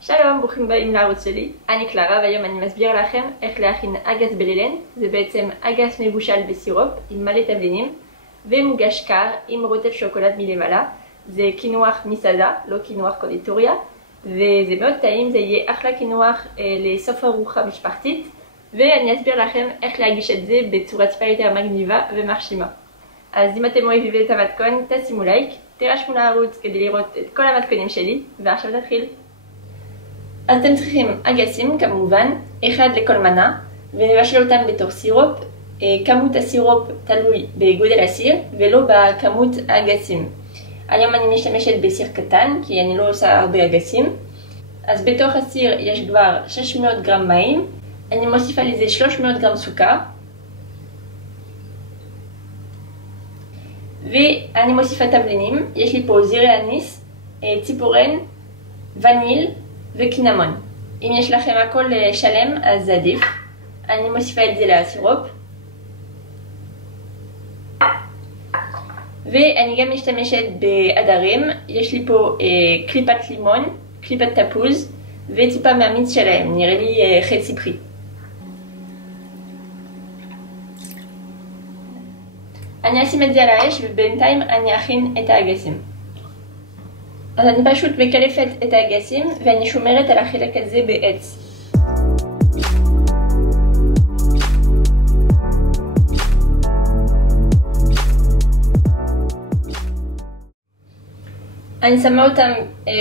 שלום, ברוכים הבאים לערוץ שלי, אני קלרה והיום אני מסביר לכם איך להכין אגס בלילן. זה בעצם אגס מבושל בסירופ עם מלא תבלינים ומוגש קר עם רוטב שוקולד מלמעלה. זה קינוח מסעדה, לא קינוח קונדיטוריה, וזה מאוד טעים, זה יהיה אחלה קינוח לסוף ארוחה משפחתית, ואני אסביר לכם איך להגיש את זה בצורה טיפה יותר מגניבה ומרשימה. אז אם אתם אוהבים את המתכון, תשימו לייק, תירשמו לערוץ כדי לראות את כל המתכונים שלי, ועכשיו נתחיל. אז אתם צריכים אגסים כמובן, אחד לכל מנה, ונבשל אותם בתור סירופ. כמות הסירופ תלוי בגודל הסיר ולא בכמות האגסים. היום אני משתמשת בסיר קטן כי אני לא עושה הרבה אגסים. אז בתוך הסיר יש כבר 600 גרם מים, אני מוסיפה לזה 300 גרם סוכר, ואני מוסיפה תבלינים. יש לי פה זירי אניס, ציפורן, וניל וקינמון. אם יש לכם הכל שלם אז זה עדיף. אני מוסיפה את זה לסירופ, ואני גם משתמשת בעדרים. יש לי פה קליפת לימון, קליפת תפוז וטיפה מהמיץ שלהם, נראה לי חצי פרי. אני אשים את זה על האש ובינתיים אני אכין את האגסים. אז אני פשוט מקלפת את האגסים ואני שומרת על החלק הזה בעץ. אני שמה אותם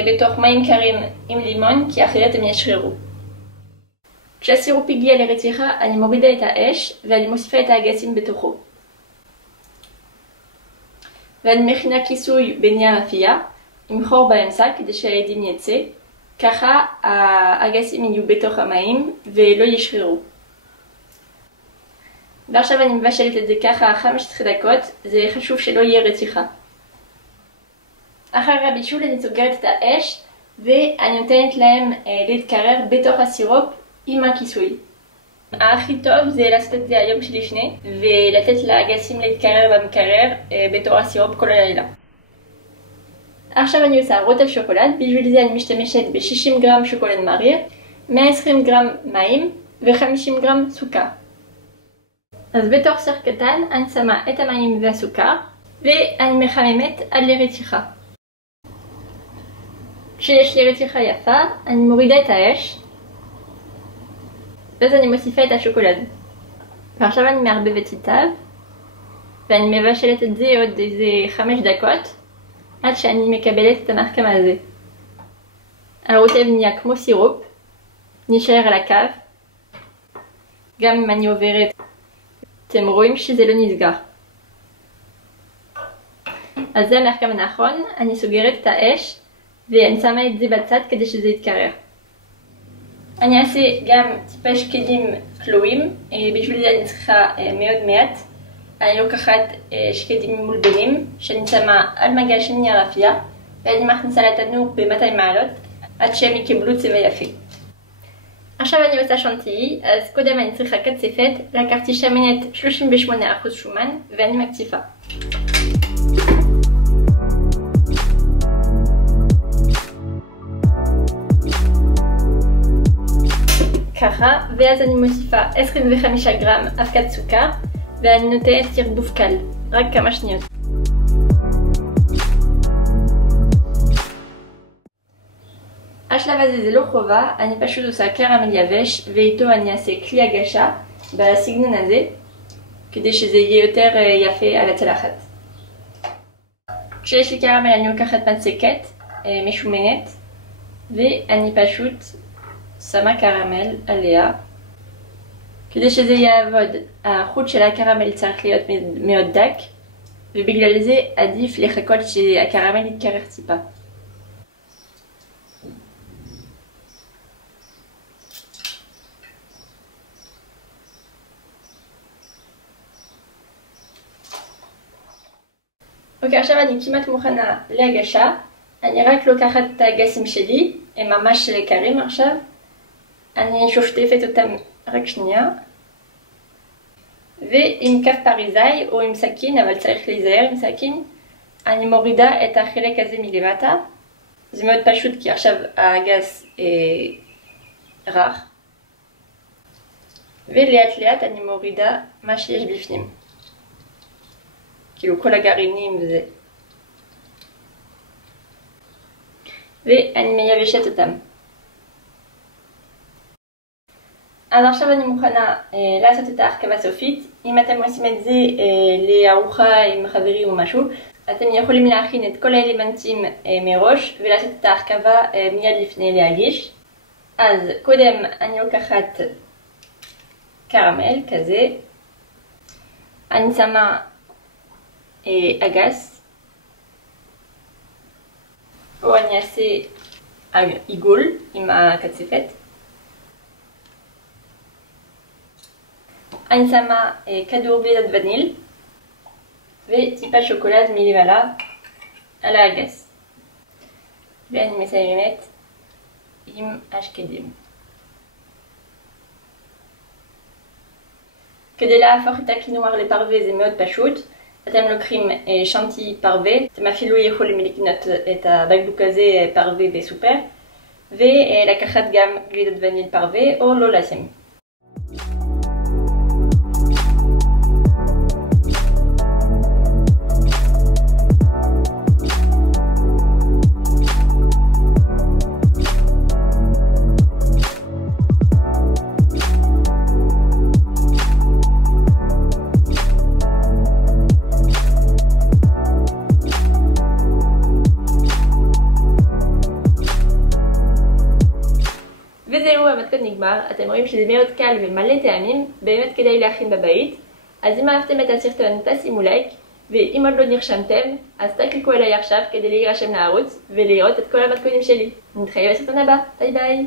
בתוך מים קרים עם לימון כי אחרת הם ישררו. כשהסירופ הגיע לרתיחה אני מורידה את האש ואני מוסיפה את האגסים בתוכו. ואני מכינה כיסוי בנייר אפייה עם חור באמצע כדי שהעדים יצא, ככה האגסים יהיו בתוך המים ולא ישררו. ועכשיו אני מבשלת את זה ככה 15 דקות, זה חשוב שלא יהיה רתיחה. אחרי הבישול אני סוגרת את האש ואני נותנת להם להתקרר בתוך הסירופ עם הכיסוי. הכי טוב זה לעשות את זה היום שלפני ולתת לאגסים להתקרר במקרר בתוך הסירופ כל הלילה. עכשיו אני עושה רוטב שוקולד. בשביל זה אני משתמשת ב-60 גרם שוקולד מריר, 120 גרם מים ו-50 גרם סוכר. אז בתוך סיר קטן אני שמה את המים והסוכר ואני מחממת עד לרתיחה. כשיש לי רתיחה יפה אני מורידה את האש ואז אני מוסיפה את השוקולד. ועכשיו אני מערבבת איתה ואני מבשלת את זה עוד איזה 5 דקות עד שאני מקבלת את המרקם הזה. הרוטב נהיה כמו סירופ, נשאר על הקו. גם אם אני עוברת אתם רואים שזה לא נסגר. אז זה המרקם הנכון. אני סוגרת את האש ואני שמה את זה בצד כדי שזה יתקרר. אני אעשה גם טיפה שקדים כלואים, בשביל זה אני צריכה מאוד מעט. אני לוקחת שקדים מולבנים שאני שמה על מגש עם נייר אפייה ואני מכניסה לתנור ב-200 מעלות עד שהם יקבלו צבע יפה. עכשיו אני עושה שנטיי, אז קודם אני צריכה קצפת. לקחתי שמנת 38% שומן ואני מקציפה. ככה, ואז אני מוסיפה 25 גרם אבקת סוכר ואני נותנת ערבוב קל, רק כמה שניות. השלב הזה זה לא חובה, אני פשוט עושה קרמל יבש ואיתו אני אעשה כלי הגשה בסגנון הזה כדי שזה יהיה יותר יפה על הצלחת. כשיש לי קרמל אני לוקחת מצקת משומנת ואני פשוט שמה קרמל עליה. כדי שזה יעבוד, החוט של הקרמל צריך להיות מאוד דק ובגלל זה עדיף לחכות שהקרמל יתקרר טיפה. אוקיי, עכשיו אני כמעט מוכנה להגשה. אני רק לוקחת את האגסים שלי, הם ממש קרים עכשיו. אני שופטפת אותם רק שנייה. ועם כף פריזאי או עם סכין, אבל צריך להיזהר עם סכין, אני מורידה את החלק הזה מלמטה זה מאוד פשוט כי עכשיו האגס רך. ולאט לאט אני מורידה מה שיש בפנים. כאילו כל הגרעינים וזה. ואני מייבשת אותם. אז עכשיו אני מוכנה לעשות את ההרכבה סופית. אם אתם עושים את זה לארוחה עם חברים או משהו, אתם יכולים להכין את כל האלמנטים מראש ולעשות את ההרכבה מיד לפני להגיש. אז קודם אני לוקחת קרמל כזה, אני שמה אגס, או אני אעשה עיגול עם הקצפת. אני שמה כדור בלידת וניל וטיפה שוקולד מלמעלה על האגס. ואני מסיימת עם השקדים. כדי להפוך את הקינואר לפרווה זה מאוד פשוט. אתם לוקחים שנטי פרווה, אתם אפילו יכולים לקנות את הבקבוק הזה פרווה בסופר, ולקחת גם גלידת וניל פרווה או לא לשים. וזהו, המתכון נגמר. אתם רואים שזה מאוד קל ומלא טעמים, באמת כדאי להכין בבית. אז אם אהבתם את הסרטון תשימו לייק, ואם עוד לא נרשמתם אז תקליקו אליי עכשיו כדי להירשם לערוץ ולראות את כל המתכונים שלי. נתראה בסרטון הבא, ביי ביי.